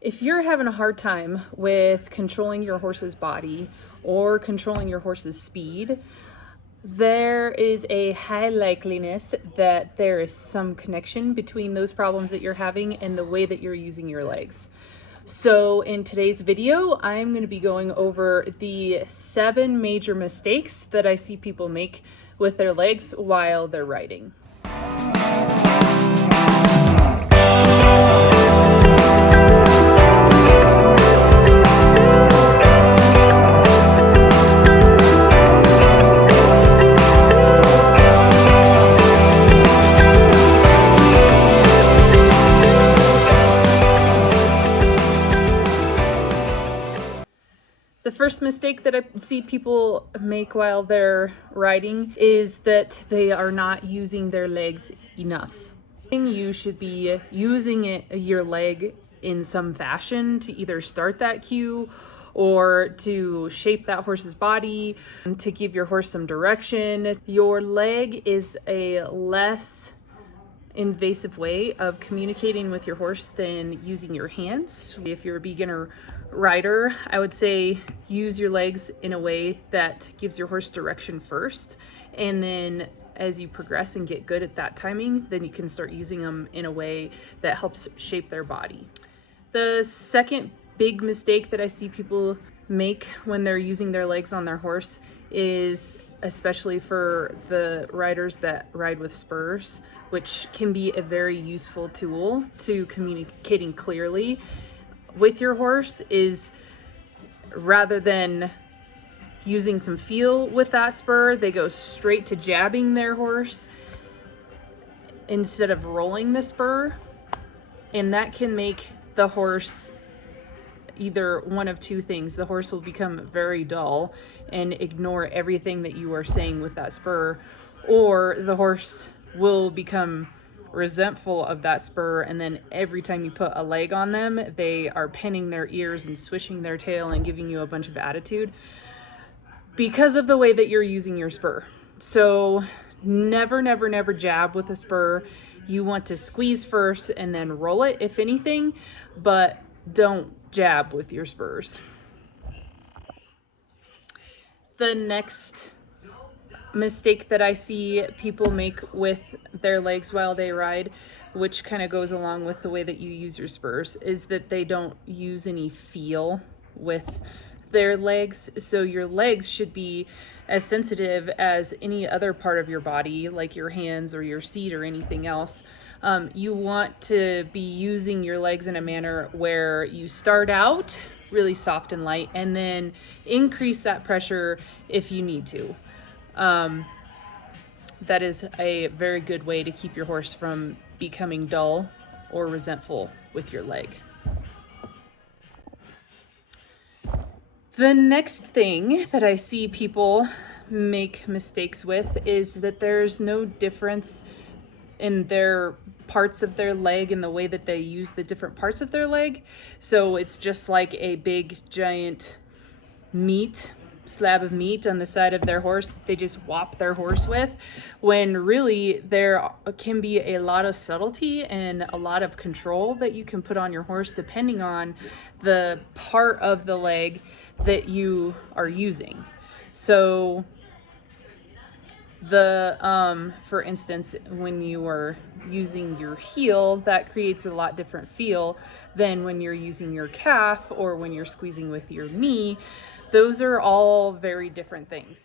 If you're having a hard time with controlling your horse's body or controlling your horse's speed, there is a high likeliness that there is some connection between those problems that you're having and the way that you're using your legs. So in today's video, I'm going to be going over the 7 major mistakes that I see people make with their legs while they're riding. The first mistake that I see people make while they're riding is that they are not using their legs enough. You should be using your leg in some fashion to either start that cue or to shape that horse's body, to give your horse some direction. Your leg is a less invasive way of communicating with your horse than using your hands. If you're a beginner rider, I would say use your legs in a way that gives your horse direction first, and then as you progress and get good at that timing, then you can start using them in a way that helps shape their body. The second big mistake that I see people make when they're using their legs on their horse is, especially for the riders that ride with spurs, which can be a very useful tool to communicating clearly with your horse, is rather than using some feel with that spur, they go straight to jabbing their horse instead of rolling the spur, and that can make the horse either one of two things. The horse will become very dull and ignore everything that you are saying with that spur, or the horse will become resentful of that spur, and then every time you put a leg on them, they are pinning their ears and swishing their tail and giving you a bunch of attitude because of the way that you're using your spur. So never, never, never jab with a spur. You want to squeeze first and then roll it, if anything, but don't jab with your spurs. The next mistake that I see people make with their legs while they ride, which kind of goes along with the way that you use your spurs, is that they don't use any feel with their legs. So your legs should be as sensitive as any other part of your body, like your hands or your seat or anything else. You want to be using your legs in a manner where you start out really soft and light and then increase that pressure if you need to. That is a very good way to keep your horse from becoming dull or resentful with your leg. The next thing that I see people make mistakes with is that there's no difference in their parts of their leg and the way that they use the different parts of their leg. So it's just like a big giant slab of meat on the side of their horse that they just whop their horse with, when really there can be a lot of subtlety and a lot of control that you can put on your horse depending on the part of the leg that you are using. So for instance, when you are using your heel, that creates a lot different feel than when you're using your calf or when you're squeezing with your knee. Those are all very different things.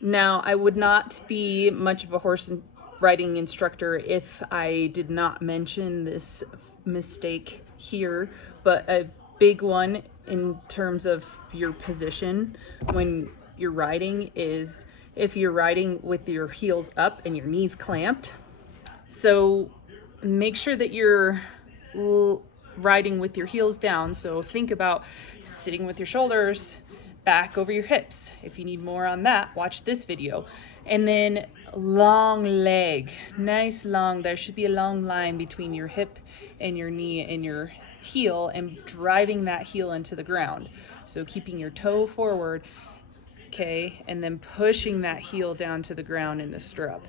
Now, I would not be much of a horse riding instructor if I did not mention this mistake here, but a big one in terms of your position when you're riding is if you're riding with your heels up and your knees clamped. So make sure that you're riding with your heels down. So think about sitting with your shoulders back over your hips. If you need more on that, watch this video. And then long leg, nice long, there should be a long line between your hip and your knee and your heel, and driving that heel into the ground. So keeping your toe forward, okay, and then pushing that heel down to the ground in the stirrup.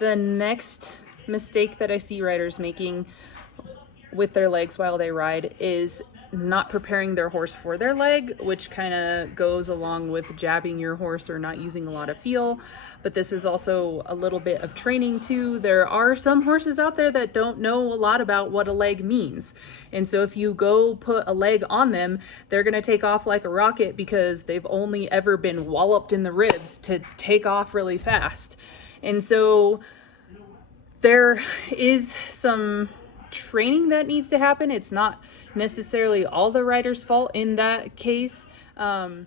The next mistake that I see riders making with their legs while they ride is not preparing their horse for their leg, which kind of goes along with jabbing your horse or not using a lot of feel. But this is also a little bit of training too. There are some horses out there that don't know a lot about what a leg means. And so if you go put a leg on them, they're gonna take off like a rocket because they've only ever been walloped in the ribs to take off really fast. And so there is some training that needs to happen. It's not necessarily all the rider's fault in that case. All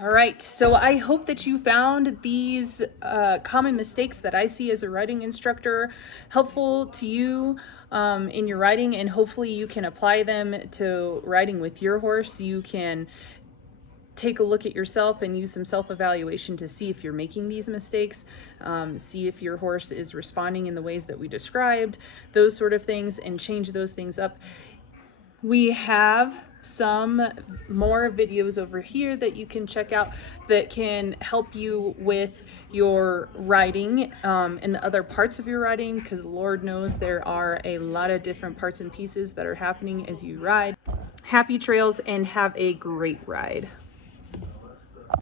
right, so I hope that you found these common mistakes that I see as a riding instructor helpful to you in your riding, and hopefully you can apply them to riding with your horse. You can take a look at yourself and use some self-evaluation to see if you're making these mistakes, see if your horse is responding in the ways that we described, those sort of things, and change those things up. We have some more videos over here that you can check out that can help you with your riding and the other parts of your riding, because Lord knows there are a lot of different parts and pieces that are happening as you ride. Happy trails and have a great ride.